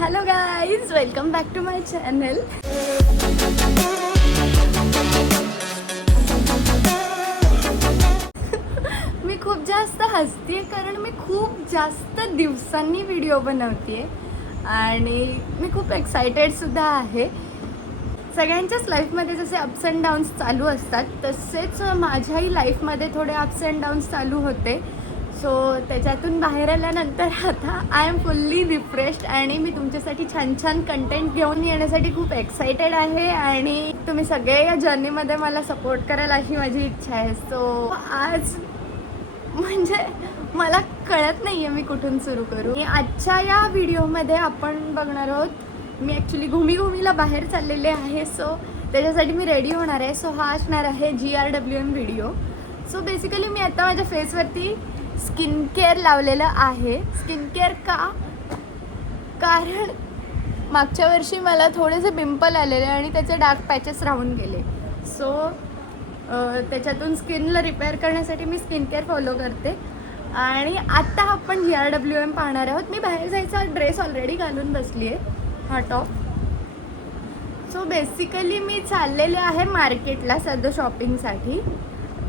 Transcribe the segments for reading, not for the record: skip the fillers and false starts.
Hello guys, welcome back to my channel. मी खूप जास्त हसते कारण मी खूप जास्त दिवसांनी व्हिडिओ बनवते आणि मी खूप एक्सायटेडसुद्धा आहे. सगळ्यांच्याच लाईफमध्ये जसे अप्स अँड डाऊन्स चालू असतात तसेच माझ्याही लाईफमध्ये थोडे अप्स अँड डाऊन्स चालू होते. सो त्याच्यातून बाहेर आल्यानंतर आता आय एम फुल्ली रिफ्रेश्ड आणि मी तुमच्यासाठी छान छान कंटेंट घेऊन येण्यासाठी खूप एक्सायटेड आहे आणि तुम्ही सगळे या जर्नीमध्ये मला सपोर्ट कराल अशी माझी इच्छा आहे. सो आज म्हणजे मला कळत नाही आहे मी कुठून सुरू करू. आजच्या या व्हिडिओमध्ये आपण बघणार आहोत मी ॲक्च्युली घुमीला बाहेर चाललेले आहे. सो त्याच्यासाठी मी रेडी होणार आहे. सो हा असणार आहे GRWM व्हिडिओ. सो बेसिकली मी आता माझ्या फेसवरती स्किन केअर लावलेलं आहे. स्किन केअर कारण मागच्या वर्षी मला थोडेसे पिंपल आलेले आणि त्याचे डार्क पॅचेस राहून गेले. सो त्याच्यातून स्किनला रिपेअर करण्यासाठी मी स्किन केअर फॉलो करते आणि आत्ता आपण GRWM पाहणार आहोत. मी बाहेर जायचा ड्रेस ऑलरेडी घालून बसली आहे, हा टॉप. सो बेसिकली मी चाललेले आहे मार्केटला सध्या शॉपिंगसाठी,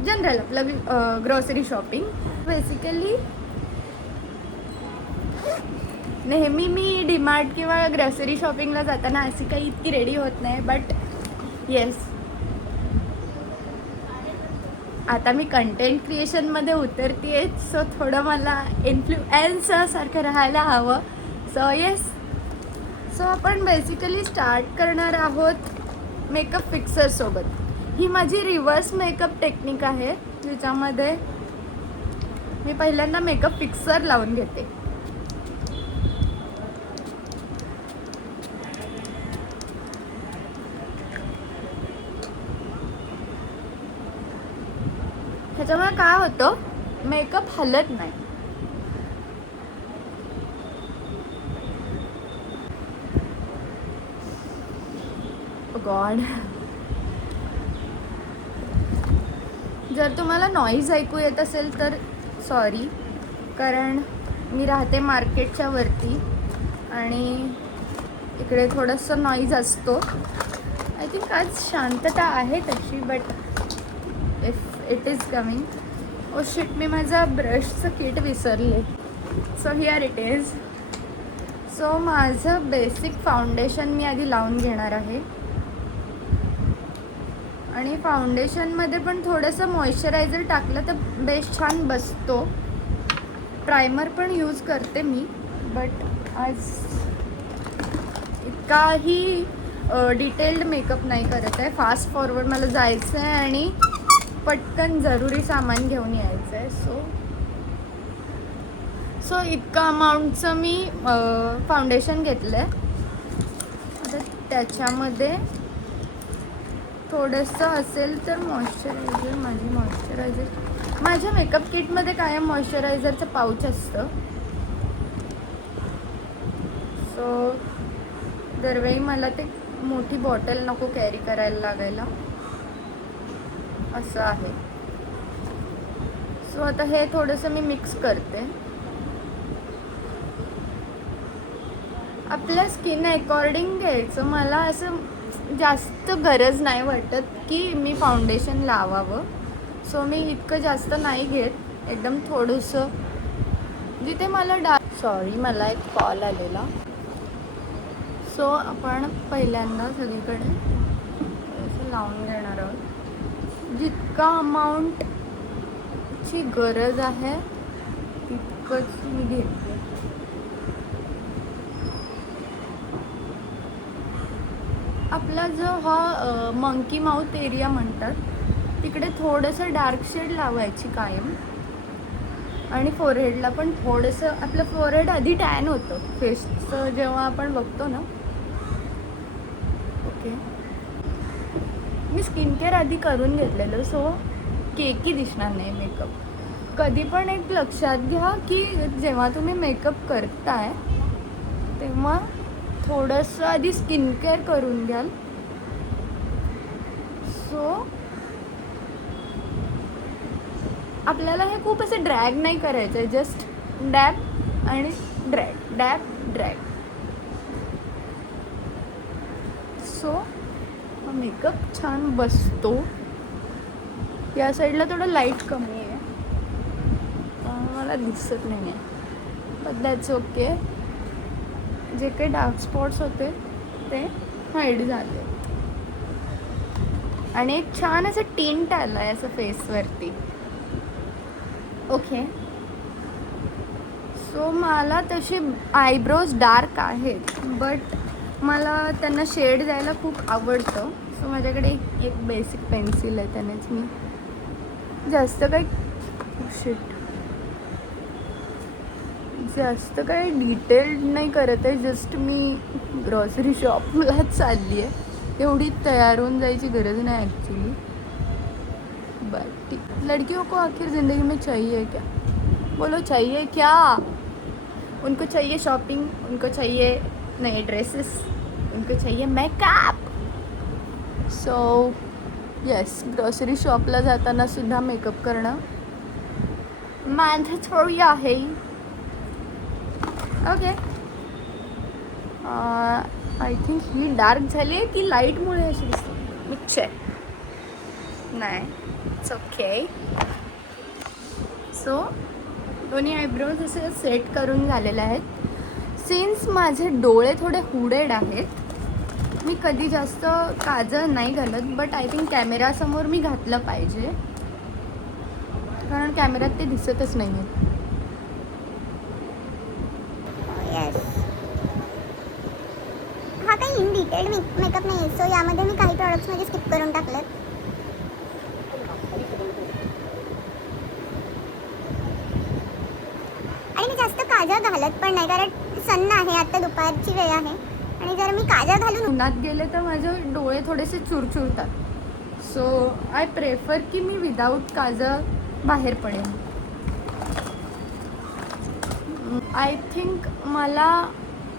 जनरल आपलं ग्रॉसरी शॉपिंग. बेसिकली नेहमी मी डीमार्ट किंवा ग्रॉसरी शॉपिंगला जाताना अशी काही इतकी रेडी होत नाही. बट येस, आता मी कंटेंट क्रिएशनमध्ये उतरते आहे. सो थोडं मला इन्फ्लुएन्सरसारखं राहायला हवं. सो येस, सो आपण बेसिकली स्टार्ट करणार आहोत मेकअप फिक्सरसोबत. ही माझी रिव्हर्स मेकअप टेक्निक आहे ज्याच्यामध्ये मी पहिल्यांदा मेकअप फिक्सर लावून घेते. ह्याच्यामुळे काय होतं, मेकअप हलत नाही. गॉड, जर तुम्हाला नॉईज ऐकू येत असेल तर सॉरी, कारण मी राहते मार्केटच्या वरती आणि इकडे थोडंसं नॉईज असतो. आय थिंक आज शांतता आहे तशी, but if it is coming. Oh shit, मी माझा ब्रशचं किट विसरले. So here it is. So माझं बेसिक फाउंडेशन मी आधी लावून घेणार आहे आणि फाउंडेशनमध्ये पण थोडंसं मॉइश्चरायझर टाकलं तर बेस छान बसतो. प्रायमर पण यूज करते मी, बट आज इतकाही डिटेल्ड मेकअप नाही करत आहे. फास्ट फॉरवर्ड मला जायचं आहे आणि पटकन जरुरी सामान घेऊन यायचं आहे. सो इतका अमाऊंटचं मी फाउंडेशन घेतलं आहे. आता त्याच्यामध्ये थोडंसं असेल तर मॉइश्चरायझर, माझ्या मेकअप किटमध्ये कायम मॉइश्चरायझरचं पाऊच असतं. सो दरवेळी मला ते मोठी बॉटल नको कॅरी करायला लागायला, असं आहे. सो आता हे थोडंसं मी मिक्स करते. आपल्या स्किन अकॉर्डिंग घ्यायचं. मला असं जास्त गरज नाही वाटत की मी फाउंडेशन लावावं. सो मी इतकं जास्त नाही घेत, एकदम थोडंसं जिथे मला सॉरी, मला एक कॉल आलेला. सो आपण पहिल्यांदा सगळीकडे असं लावून घेणार आहोत. जितका अमाऊंटची गरज आहे तितकंच मी घेते. आपला जो हा मंकी माउथ एरिया म्हणतात तिकडे थोडंसं डार्क शेड लावायची कायम आणि फोरहेडला पण थोडंसं. आपलं फोरहेड आधी टॅन होतं फेसचं जेव्हा आपण बघतो ना. ओके, मी स्किन केअर आधी करून घेतलेलं, सो केकी दिसणार नाही मेकअप. कधी पण एक लक्षात घ्या की जेव्हा तुम्ही मेकअप करताय तेव्हा थोडंसं आधी स्किन केअर करून घ्याल. सो आपल्याला हे खूप असं ड्रॅग नाही करायचं आहे, जस्ट डॅब आणि drag, dab drag. So makeup छान बसतो. या साईडला थोडं लाईट कमी आहे, मला दिसत नाही आहे, बट दॅट्स ओके. जे काही डार्क स्पॉट्स होते ते हाईड झाले आणि एक छान असं टिंट आलं आहे असं फेसवरती. ओके, सो मला तसे आयब्रोज डार्क आहेत, बट मला त्यांना शेड द्यायला खूप आवडतं. सो माझ्याकडे एक बेसिक पेन्सिल आहे, त्यानेच मी जास्त काही डिटेल्ड नाही करत आहे. जस्ट मी ग्रॉसरी शॉपला चालली आहे, एवढी तयार होऊन जायची गरज नाही ॲक्च्युली. बट लड़कियों को आखिर ज़िंदगी में चाहिए क्या? बोलो चाहिए क्या? उनको चाहिए शॉपिंग, उनको चाहिए नए ड्रेसेस, उनको चाहिए मेकअप. सो येस, ग्रॉसरी शॉपला जाताना सुद्धा मेकअप करणं मॅन्डेटरी आहे. Okay, I think he dark झाली आहे की लाईटमुळे अशी दिसते, मिक्स आहे. नाही, इट्स ओके. सो दोन्ही आयब्रोज असे सेट करून झालेले आहेत. सिन्स माझे डोळे थोडे हुडेड आहेत, मी कधी जास्त काजळ नाही घालत, बट आय थिंक कॅमेरासमोर मी घातलं पाहिजे, कारण कॅमेऱ्यात ते दिसतच नाही आहे. हा काही इन डिटेल्ड मेकअप नाही आहे, सो यामध्ये मी काही प्रॉडक्ट्स म्हणजे स्किप करून टाकलेत. आणि मी जास्त काजळ घालत पण नाही, कारण सन्न आहे, आता दुपारची वेळ आहे आणि जर मी काजळ घालून उन्हात गेले तर माझे डोळे थोडेसे चुरचुरतात. सो आय प्रेफर की मी विदाऊट काजळ बाहेर पडेन. आय थिंक मला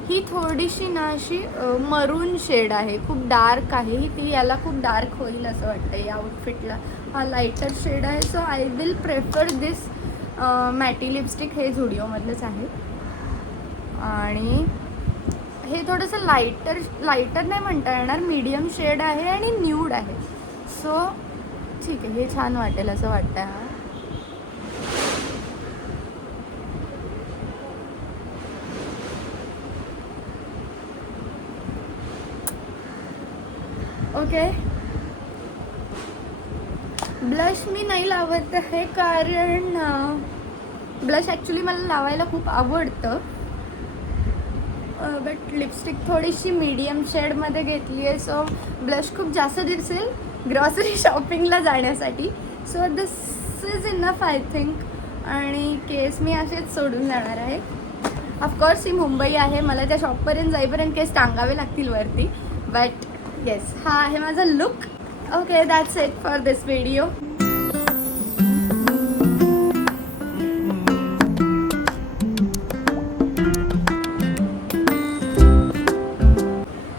ही थोडीशी ना अशी मरून शेड आहे, खूप डार्क आहे ही, ती याला खूप डार्क होईल असं वाटतं या आउटफिटला. हा लाईटर शेड आहे, so I will prefer this matte lipstick. हे झुडिओमधलंच आहे आणि हे थोडंसं लाईटर नाही म्हणता येणार, मीडियम शेड आहे आणि न्यूड आहे. सो ठीक आहे, हे छान वाटेल असं वाटतं. ओके, ब्लश मी नाही लावत आहे, कारण ब्लश ॲक्च्युली मला लावायला खूप आवडतं, बट लिपस्टिक थोडीशी मीडियम शेडमध्ये घेतली आहे. सो ब्लश खूप जास्त दिसेल ग्रॉसरी शॉपिंगला जाण्यासाठी. So this is enough I think. आणि केस मी असेच सोडून जाणार आहे. ऑफकोर्स ही मुंबई आहे, मला त्या शॉपपर्यंत जाईपर्यंत केस टांगावे लागतील वरती, बट येस, हा आहे माझा look. Okay, that's it for this video.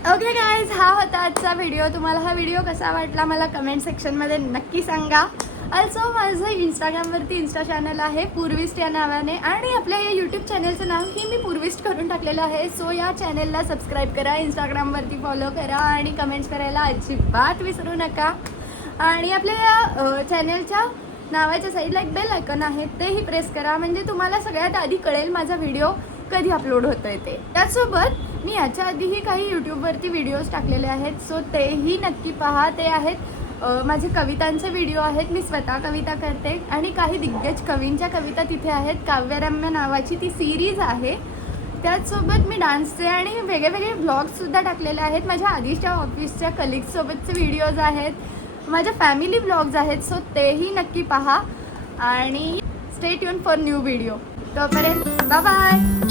Okay guys, हा होता आजचा व्हिडिओ. तुम्हाला हा व्हिडिओ कसा वाटला मला कमेंट सेक्शनमध्ये नक्की सांगा. ऑल्सो माझं इंस्टाग्रामवरती इन्स्टा चॅनल आहे पूर्विस्ट या नावाने, आणि आपल्या या यूट्यूब चॅनलचं नाव ही मी पूर्विस्ट करून टाकलेलं आहे. सो या चॅनलला सबस्क्राईब करा, इंस्टाग्रामवरती फॉलो करा आणि कमेंट्स करायला अजिबात विसरू नका. आणि आपल्या या चॅनलच्या नावाच्या साईडला एक बेल आयकॉन आहे, तेही प्रेस करा, म्हणजे तुम्हाला सगळ्यात आधी कळेल माझा व्हिडिओ कधी अपलोड होतो आहे ते. त्याचसोबत मी याच्या आधीही काही यूट्यूबवरती व्हिडिओज टाकलेले आहेत, सो तेही नक्की पहा. ते आहेत माझे कवितांचे व्हिडिओ आहेत, मी स्वतः कविता करते आणि काही दिग्गज कवींच्या कविता तिथे आहेत. काव्यरम्य नावाची ती सिरीज आहे. त्याचसोबत मी डान्सचे आणि वेगळे व्लॉग्ससुद्धा टाकलेले आहेत. माझ्या आधीच्या ऑफिसच्या कलिग्ससोबतचे व्हिडिओज आहेत, माझ्या फॅमिली व्लॉग्स आहेत, सो तेही नक्की पहा आणि stay tune for new video. तोपर्यंत बाय बाय.